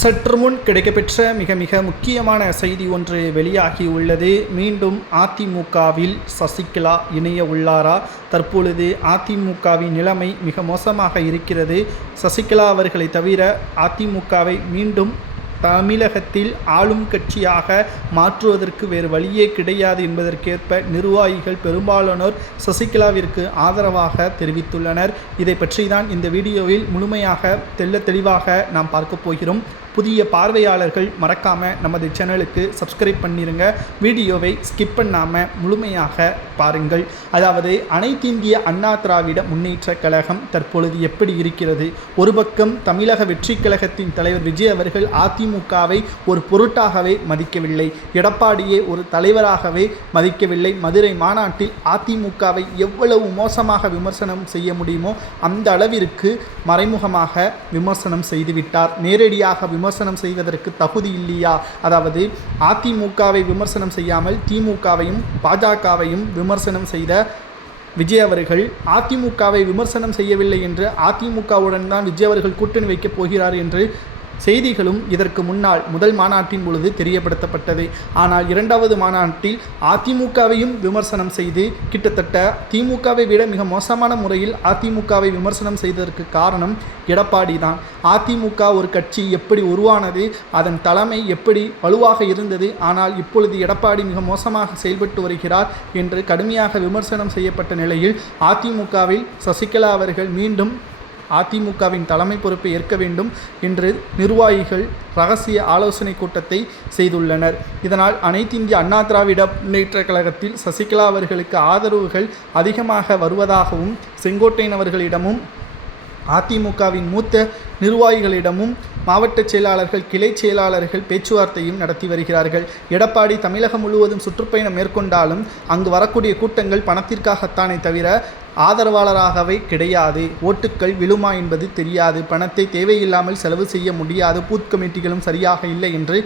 சற்று முன் கிடைக்கப்பெற்ற மிக முக்கியமான செய்தி ஒன்று வெளியாகி உள்ளது. மீண்டும் அதிமுகவில் சசிகலா இணைய உள்ளாரா? தற்பொழுது அதிமுகவின் நிலைமை மிக மோசமாக இருக்கிறது. சசிகலா அவர்களை தவிர அதிமுகவை மீண்டும் தமிழகத்தில் ஆளும் கட்சியாக மாற்றுவதற்கு வேறு வழியே கிடையாது என்பதற்கேற்ப நிர்வாகிகள் பெரும்பாலானோர் சசிகலாவிற்கு ஆதரவாக தெரிவித்துள்ளனர். இதை பற்றி தான் இந்த வீடியோவில் முழுமையாக தெளிவாக நாம் பார்க்க போகிறோம். புதிய பார்வையாளர்கள் மறக்காமல் நமது சேனலுக்கு சப்ஸ்கிரைப் பண்ணிடுங்க. வீடியோவை ஸ்கிப் பண்ணாமல் முழுமையாக பாருங்கள். அதாவது அனைத்து இந்திய அண்ணா திராவிட முன்னேற்ற கழகம் தற்பொழுது எப்படி இருக்கிறது? ஒரு பக்கம் தமிழக வெற்றி கழகத்தின் தலைவர் விஜய் அவர்கள் அதிமுகவை ஒரு பொருட்டாகவே மதிக்கவில்லை, எடப்பாடியை ஒரு தலைவராகவே மதிக்கவில்லை. மதுரை மாநாட்டில் அதிமுகவை எவ்வளவு மோசமாக விமர்சனம் செய்ய முடியுமோ அந்த அளவிற்கு மறைமுகமாக விமர்சனம் செய்துவிட்டார். நேரடியாக விமர்சனம் செய்வதற்கு தகுதி இல்லையா? அதாவது அதிமுகவை விமர்சனம் செய்யாமல் திமுகவையும் பாஜகவையும் விமர்சனம் செய்த விஜய் அவர்கள் அதிமுகவை விமர்சனம் செய்யவில்லை என்று அதிமுகவுடன் தான் விஜய் அவர்கள் கூட்டணி வைக்கப் போகிறார் என்று செய்திகளும் இதற்கு முன்னால் முதல் மாநாட்டின் பொழுது தெரியப்படுத்தப்பட்டது. ஆனால் இரண்டாவது மாநாட்டில் அதிமுகவையும் விமர்சனம் செய்து கிட்டத்தட்ட திமுகவை விட மிக மோசமான முறையில் அதிமுகவை விமர்சனம் செய்ததற்கு காரணம் எடப்பாடி தான். அதிமுக ஒரு கட்சி எப்படி உருவானது, அதன் தலைமை எப்படி வலுவாக இருந்தது, ஆனால் இப்பொழுது எடப்பாடி மிக மோசமாக செயல்பட்டு வருகிறார் என்று கடுமையாக விமர்சனம் செய்யப்பட்ட நிலையில் அதிமுகவில் சசிகலா அவர்கள் மீண்டும் அதிமுகவின் தலைமை பொறுப்பை ஏற்க வேண்டும் என்று நிர்வாகிகள் ரகசிய ஆலோசனை கூட்டத்தை செய்துள்ளனர். இதனால் அனைத்து இந்திய அண்ணா திராவிட முன்னேற்ற கழகத்தில் சசிகலா அவர்களுக்கு ஆதரவுகள் அதிகமாக வருவதாகவும் செங்கோட்டையன் அவர்களிடமும் அதிமுகவின் மூத்த நிர்வாகிகளிடமும் மாவட்ட செயலாளர்கள் கிளை செயலாளர்கள் பேச்சுவார்த்தையும் நடத்தி வருகிறார்கள். எடப்பாடி தமிழகம் முழுவதும் சுற்றுப்பயணம் மேற்கொண்டாலும் அங்கு வரக்கூடிய கூட்டங்கள் பணத்திற்காகத்தானே தவிர ஆதரவாளராகவே கிடையாது. ஓட்டுக்கள் விழுமா என்பது தெரியாது, பணத்தை தேவையில்லாமல் செலவு செய்ய முடியாது, பூத் கமிட்டிகளும் சரியாக இல்லை என்று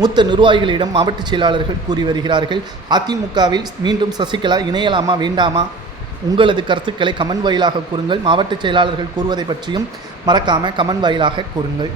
மூத்த நிர்வாகிகளிடம் மாவட்ட செயலாளர்கள் கூறி வருகிறார்கள். அதிமுகவில் மீண்டும் சசிகலா இணையலாமா வேண்டாமா? உங்களது கருத்துக்களை கமெண்ட் வாயிலாக கூறுங்கள். மாவட்ட செயலாளர்கள் கூறுவதை பற்றியும் மறக்காமல் கமெண்ட் வாயிலாக கூறுங்கள்.